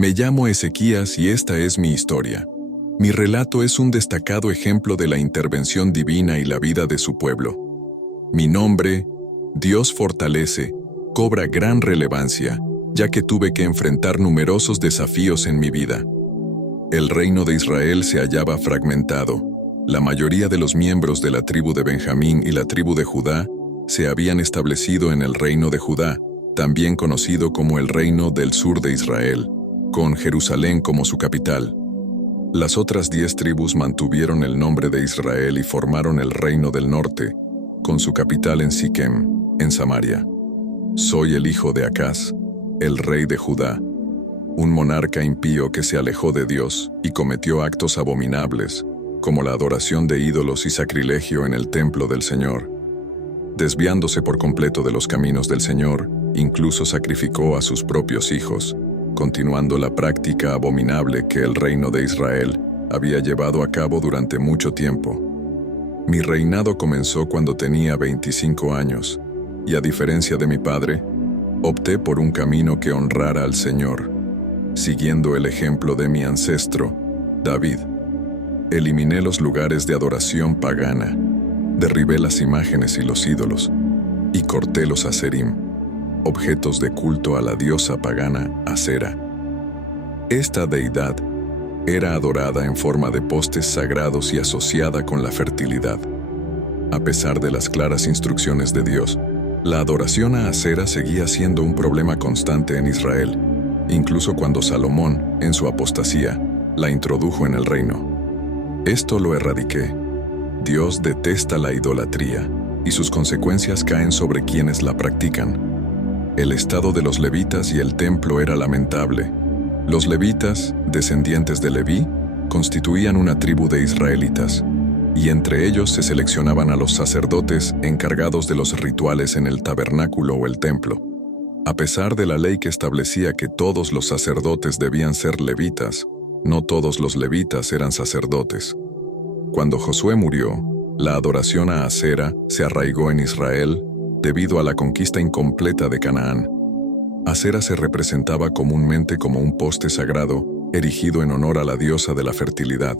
Me llamo Ezequías y esta es mi historia. Mi relato es un destacado ejemplo de la intervención divina y la vida de su pueblo. Mi nombre, Dios fortalece, cobra gran relevancia, ya que tuve que enfrentar numerosos desafíos en mi vida. El reino de Israel se hallaba fragmentado. La mayoría de los miembros de la tribu de Benjamín y la tribu de Judá se habían establecido en el reino de Judá, también conocido como el reino del sur de Israel, con Jerusalén como su capital. Las otras 10 tribus mantuvieron el nombre de Israel y formaron el reino del norte, con su capital en Siquem, en Samaria. Soy el hijo de Acaz, el rey de Judá, un monarca impío que se alejó de Dios y cometió actos abominables, como la adoración de ídolos y sacrilegio en el templo del Señor. Desviándose por completo de los caminos del Señor, incluso sacrificó a sus propios hijos, continuando la práctica abominable que el reino de Israel había llevado a cabo durante mucho tiempo. Mi reinado comenzó cuando tenía 25 años, y a diferencia de mi padre, opté por un camino que honrara al Señor, siguiendo el ejemplo de mi ancestro, David. Eliminé los lugares de adoración pagana, derribé las imágenes y los ídolos, y corté los aserim, objetos de culto a la diosa pagana Asera. Esta deidad era adorada en forma de postes sagrados y asociada con la fertilidad. A pesar de las claras instrucciones de Dios, la adoración a Asera seguía siendo un problema constante en Israel, incluso cuando Salomón, en su apostasía, la introdujo en el reino. Esto lo erradiqué. Dios detesta la idolatría, y sus consecuencias caen sobre quienes la practican. El estado de los levitas y el templo era lamentable. Los levitas, descendientes de Leví, constituían una tribu de israelitas, y entre ellos se seleccionaban a los sacerdotes encargados de los rituales en el tabernáculo o el templo. A pesar de la ley que establecía que todos los sacerdotes debían ser levitas, no todos los levitas eran sacerdotes. Cuando Josué murió, la adoración a Asera se arraigó en Israel debido a la conquista incompleta de Canaán. Asera se representaba comúnmente como un poste sagrado erigido en honor a la diosa de la fertilidad.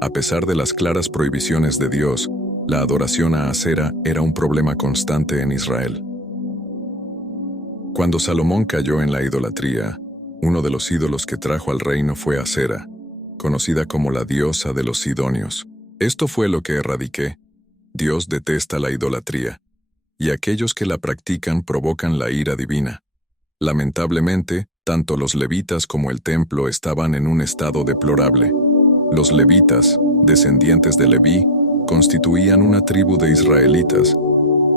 A pesar de las claras prohibiciones de Dios, la adoración a Asera era un problema constante en Israel. Cuando Salomón cayó en la idolatría, uno de los ídolos que trajo al reino fue Asera, conocida como la diosa de los sidonios. Esto fue lo que erradiqué. Dios detesta la idolatría, y aquellos que la practican provocan la ira divina. Lamentablemente, tanto los levitas como el templo estaban en un estado deplorable. Los levitas, descendientes de Leví, constituían una tribu de israelitas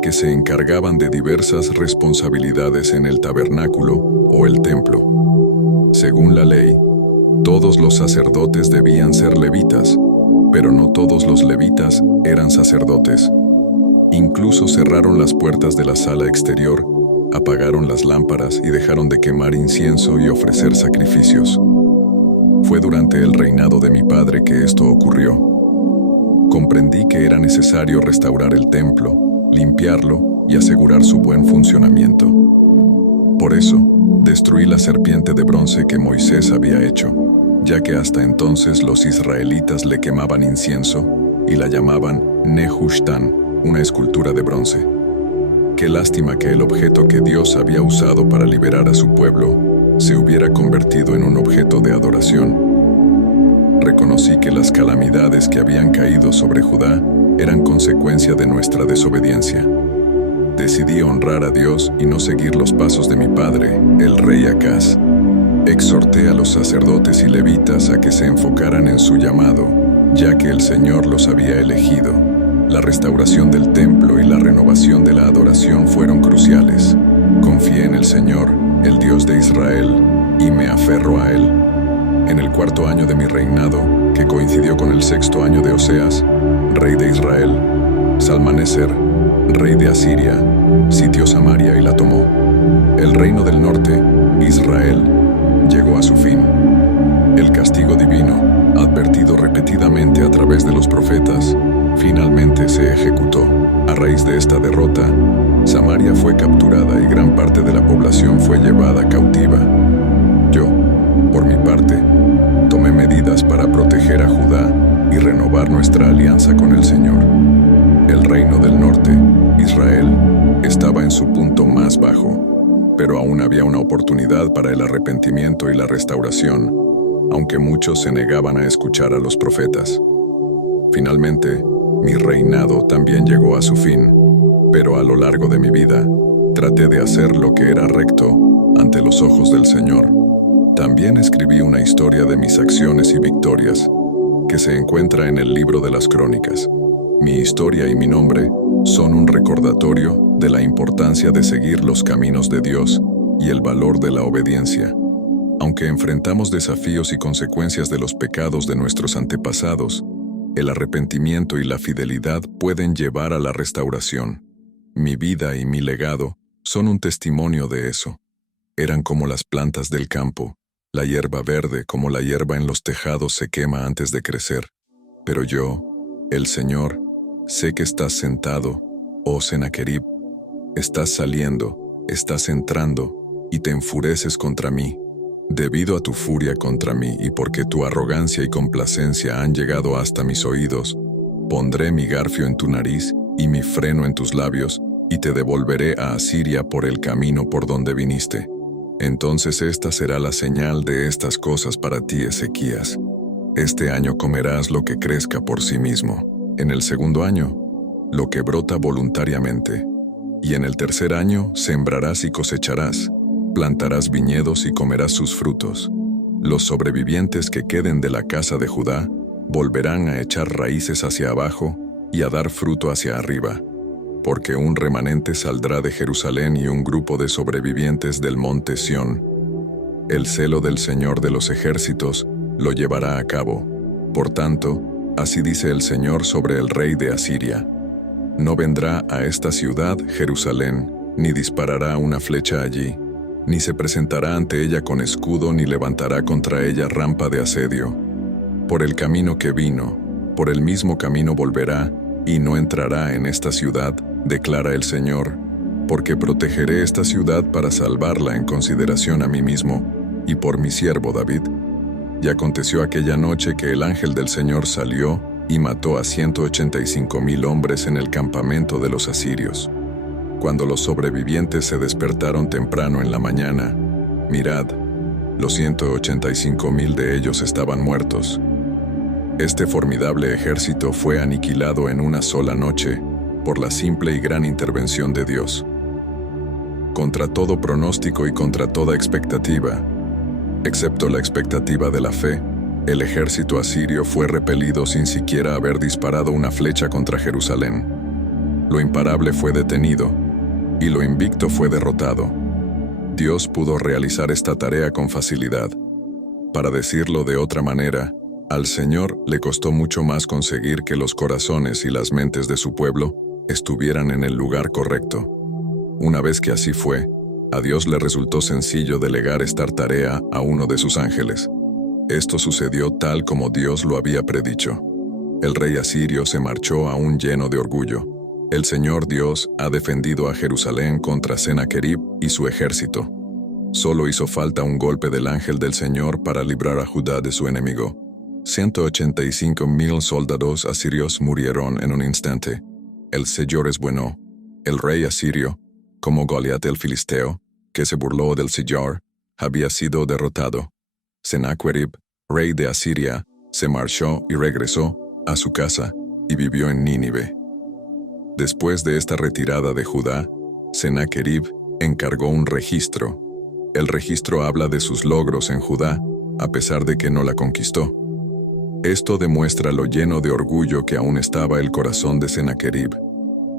que se encargaban de diversas responsabilidades en el tabernáculo o el templo. Según la ley, todos los sacerdotes debían ser levitas, pero no todos los levitas eran sacerdotes. Incluso cerraron las puertas de la sala exterior, apagaron las lámparas y dejaron de quemar incienso y ofrecer sacrificios. Fue durante el reinado de mi padre que esto ocurrió. Comprendí que era necesario restaurar el templo, limpiarlo y asegurar su buen funcionamiento. Por eso, destruí la serpiente de bronce que Moisés había hecho, ya que hasta entonces los israelitas le quemaban incienso y la llamaban Nehushtan, una escultura de bronce. Qué lástima que el objeto que Dios había usado para liberar a su pueblo se hubiera convertido en un objeto de adoración. Reconocí que las calamidades que habían caído sobre Judá eran consecuencia de nuestra desobediencia. Decidí honrar a Dios y no seguir los pasos de mi padre, el rey Acaz. Exhorté a los sacerdotes y levitas a que se enfocaran en su llamado, ya que el Señor los había elegido. La restauración del templo y la renovación de la adoración fueron cruciales. Confié en el Señor, el Dios de Israel, y me aferro a Él. En el 4º año de mi reinado, que coincidió con el 6º año de Oseas, rey de Israel, Salmaneser, rey de Asiria, sitió Samaria y la tomó. El reino del norte, Israel, llegó a su fin. El castigo divino, advertido repetidamente a través de los profetas, finalmente se ejecutó. A raíz de esta derrota, Samaria fue capturada y gran parte de la población fue llevada cautiva. Yo, por proteger a Judá y renovar nuestra alianza con el Señor. El reino del norte, Israel, estaba en su punto más bajo, pero aún había una oportunidad para el arrepentimiento y la restauración, aunque muchos se negaban a escuchar a los profetas. Finalmente, mi reinado también llegó a su fin, pero a lo largo de mi vida, traté de hacer lo que era recto ante los ojos del Señor. También escribí una historia de mis acciones y victorias, que se encuentra en el libro de las Crónicas. Mi historia y mi nombre son un recordatorio de la importancia de seguir los caminos de Dios y el valor de la obediencia. Aunque enfrentamos desafíos y consecuencias de los pecados de nuestros antepasados, el arrepentimiento y la fidelidad pueden llevar a la restauración. Mi vida y mi legado son un testimonio de eso. Eran como las plantas del campo, la hierba verde como la hierba en los tejados se quema antes de crecer. Pero yo, el Señor, sé que estás sentado, oh Sennacherib, estás saliendo, estás entrando, y te enfureces contra mí. Debido a tu furia contra mí y porque tu arrogancia y complacencia han llegado hasta mis oídos, pondré mi garfio en tu nariz y mi freno en tus labios, y te devolveré a Asiria por el camino por donde viniste. Entonces esta será la señal de estas cosas para ti, Ezequías. Este año comerás lo que crezca por sí mismo. En el segundo año, lo que brota voluntariamente. Y en el tercer año, sembrarás y cosecharás. Plantarás viñedos y comerás sus frutos. Los sobrevivientes que queden de la casa de Judá volverán a echar raíces hacia abajo y a dar fruto hacia arriba, porque un remanente saldrá de Jerusalén y un grupo de sobrevivientes del monte Sión. El celo del Señor de los ejércitos lo llevará a cabo. Por tanto, así dice el Señor sobre el rey de Asiria: no vendrá a esta ciudad, Jerusalén, ni disparará una flecha allí, ni se presentará ante ella con escudo, ni levantará contra ella rampa de asedio. Por el camino que vino, por el mismo camino volverá, y no entrará en esta ciudad, declara el Señor, porque protegeré esta ciudad para salvarla en consideración a mí mismo, y por mi siervo David. Y aconteció aquella noche que el ángel del Señor salió y mató a 185,000 hombres en el campamento de los asirios. Cuando los sobrevivientes se despertaron temprano en la mañana, mirad, los 185,000 de ellos estaban muertos. Este formidable ejército fue aniquilado en una sola noche por la simple y gran intervención de Dios. Contra todo pronóstico y contra toda expectativa, excepto la expectativa de la fe, el ejército asirio fue repelido sin siquiera haber disparado una flecha contra Jerusalén. Lo imparable fue detenido, y lo invicto fue derrotado. Dios pudo realizar esta tarea con facilidad. Para decirlo de otra manera, al Señor le costó mucho más conseguir que los corazones y las mentes de su pueblo estuvieran en el lugar correcto. Una vez que así fue, a Dios le resultó sencillo delegar esta tarea a uno de sus ángeles. Esto sucedió tal como Dios lo había predicho. El rey asirio se marchó aún lleno de orgullo. El Señor Dios ha defendido a Jerusalén contra Sennacherib y su ejército. Solo hizo falta un golpe del ángel del Señor para librar a Judá de su enemigo. 185,000 soldados asirios murieron en un instante. El Señor es bueno. El rey asirio, como Goliat el filisteo, que se burló del Señor, había sido derrotado. Sennacherib, rey de Asiria, se marchó y regresó a su casa y vivió en Nínive. Después de esta retirada de Judá, Sennacherib encargó un registro. El registro habla de sus logros en Judá, a pesar de que no la conquistó. Esto demuestra lo lleno de orgullo que aún estaba el corazón de Sennacherib,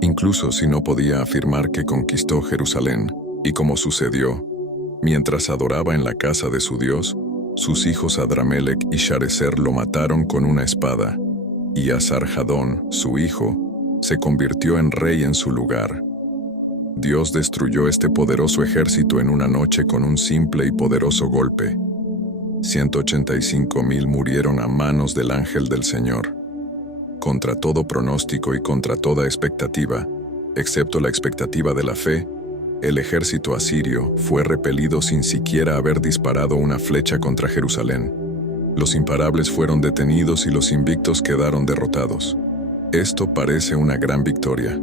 incluso si no podía afirmar que conquistó Jerusalén, y como sucedió, mientras adoraba en la casa de su Dios, sus hijos Adramelech y Sharezer lo mataron con una espada, y Asarjadón, su hijo, se convirtió en rey en su lugar. Dios destruyó este poderoso ejército en una noche con un simple y poderoso golpe. 185,000 murieron a manos del ángel del Señor. Contra todo pronóstico y contra toda expectativa, excepto la expectativa de la fe, el ejército asirio fue repelido sin siquiera haber disparado una flecha contra Jerusalén. Los imparables fueron detenidos y los invictos quedaron derrotados. Esto parece una gran victoria.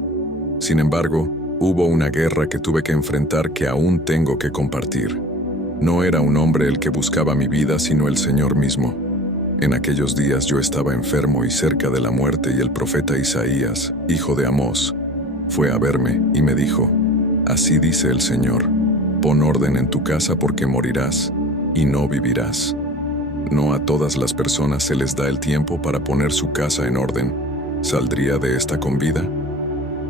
Sin embargo, hubo una guerra que tuve que enfrentar que aún tengo que compartir. No era un hombre el que buscaba mi vida, sino el Señor mismo. En aquellos días yo estaba enfermo y cerca de la muerte, y el profeta Isaías, hijo de Amós, fue a verme y me dijo: «Así dice el Señor, pon orden en tu casa porque morirás y no vivirás». No a todas las personas se les da el tiempo para poner su casa en orden. ¿Saldría de esta con vida?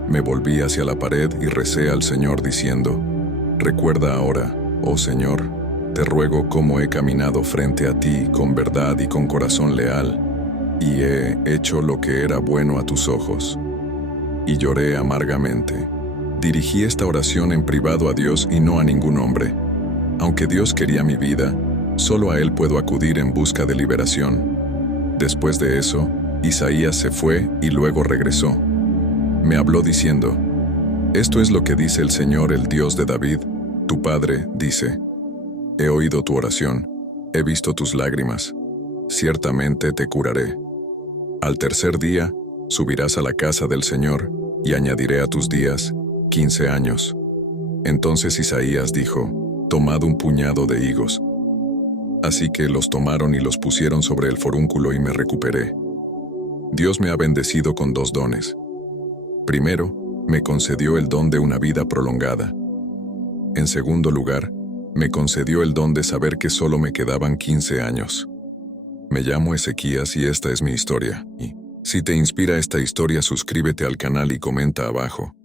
Me volví hacia la pared y recé al Señor diciendo: «Recuerda ahora, oh Señor, te ruego cómo he caminado frente a ti con verdad y con corazón leal, y he hecho lo que era bueno a tus ojos». Y lloré amargamente. Dirigí esta oración en privado a Dios y no a ningún hombre. Aunque Dios quería mi vida, solo a Él puedo acudir en busca de liberación. Después de eso, Isaías se fue y luego regresó. Me habló diciendo: «Esto es lo que dice el Señor, el Dios de David, tu padre, dice: He oído tu oración, he visto tus lágrimas, ciertamente te curaré. Al tercer día, subirás a la casa del Señor, y añadiré a tus días 15 años». Entonces Isaías dijo: «Tomad un puñado de higos». Así que los tomaron y los pusieron sobre el forúnculo y me recuperé. Dios me ha bendecido con 2 dones. Primero, me concedió el don de una vida prolongada. En segundo lugar, me concedió el don de saber que solo me quedaban 15 años. Me llamo Ezequías y esta es mi historia. Y si te inspira esta historia, suscríbete al canal y comenta abajo.